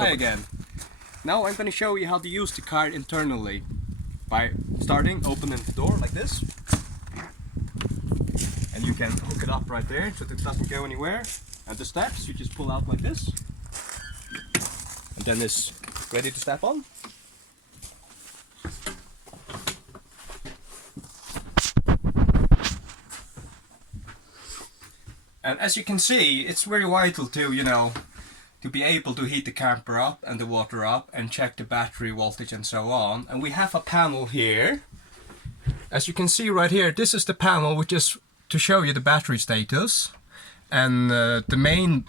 Hi again. Now I'm going to show you how to use the car internally by opening the door like this. And you can hook it up right there so it doesn't go anywhere. And the steps you just pull out like this. And then it's ready to step on. And as you can see, it's very vital to be able to heat the camper up and the water up and check the battery voltage and so on. And we have a panel here. As you can see right here, this is the panel which is to show you the battery status. And the main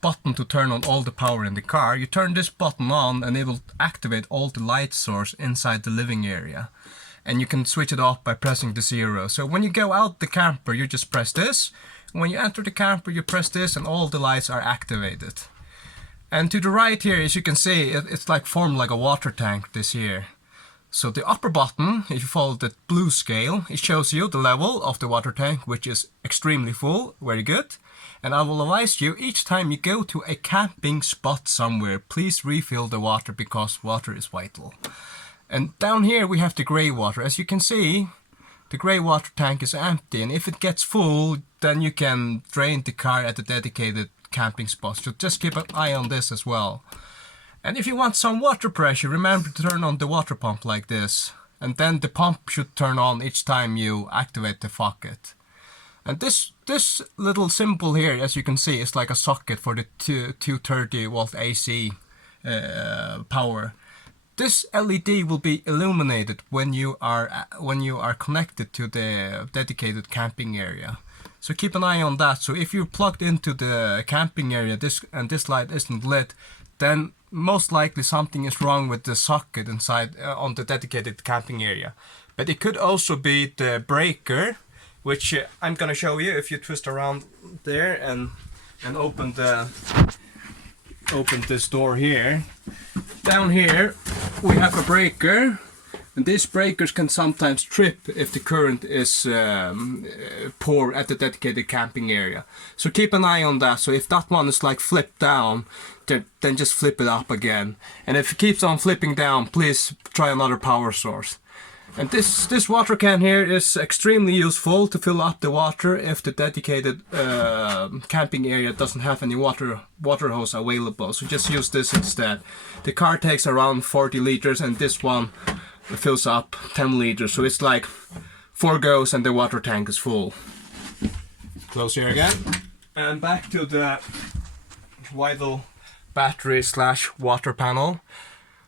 button to turn on all the power in the car. You turn this button on and it will activate all the light source inside the living area. And you can switch it off by pressing the 0. So when you go out the camper, you just press this. When you enter the camper, you press this and all the lights are activated. And to the right here, as you can see, it's like formed like a water tank this here. So the upper button, if you follow the blue scale, it shows you the level of the water tank, which is extremely full, very good. And I will advise you, each time you go to a camping spot somewhere, please refill the water because water is vital. And down here we have the grey water. As you can see, the grey water tank is empty, and if it gets full, then you can drain the car at the dedicated camping spot. So just keep an eye on this as well. And if you want some water pressure, remember to turn on the water pump like this. And then the pump should turn on each time you activate the faucet. And this little symbol here, as you can see, is like a socket for the 230 volt AC power. This LED will be illuminated when you are connected to the dedicated camping area. So keep an eye on that. So if you're plugged into the camping area and this light isn't lit, then most likely something is wrong with the socket inside on the dedicated camping area. But it could also be the breaker, which I'm gonna show you if you twist around there and open this door here. Down here we have a breaker. And these breakers can sometimes trip if the current is poor at the dedicated camping area. So keep an eye on that. So if that one is like flipped down, then just flip it up again. And if it keeps on flipping down, please try another power source. And this water can here is extremely useful to fill up the water if the dedicated camping area doesn't have any water hose available. So just use this instead. The car takes around 40 liters and this one fills up 10 liters, so it's like 4 goes and the water tank is full. Close here again, and back to the vital battery / water panel.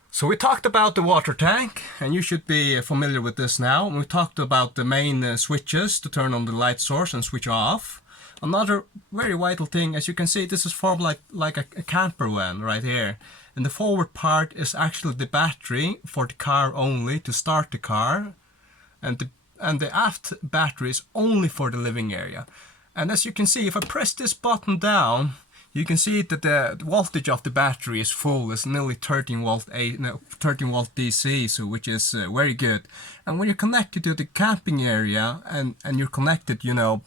So we talked about the water tank, and you should be familiar with this now. We talked about the main switches to turn on the light source and switch off. Another very vital thing, as you can see, this is formed like a camper van right here. And the forward part is actually the battery for the car only to start the car, and the aft battery is only for the living area. And as you can see, if I press this button down, you can see that the voltage of the battery is full. It's nearly 13 volt DC, so which is very good. And when you're connected to the camping area and you're connected, to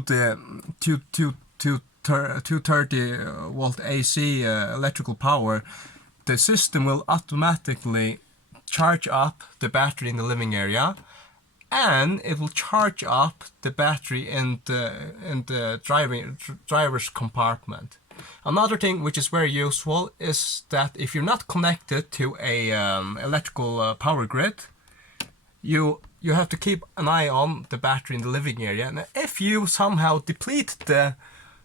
the 230 volt AC electrical power, the system will automatically charge up the battery in the living area, and it will charge up the battery in the driver's compartment. Another thing which is very useful is that if you're not connected to a electrical power grid, you have to keep an eye on the battery in the living area. And if you somehow deplete the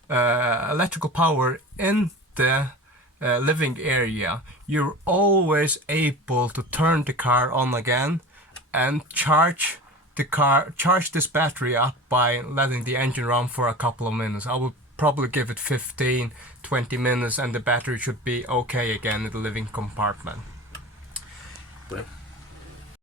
electrical power in the living area, you're always able to turn the car on again and charge this battery up by letting the engine run for a couple of minutes. I will probably give it 15-20 minutes and the battery should be okay again in the living compartment. Well.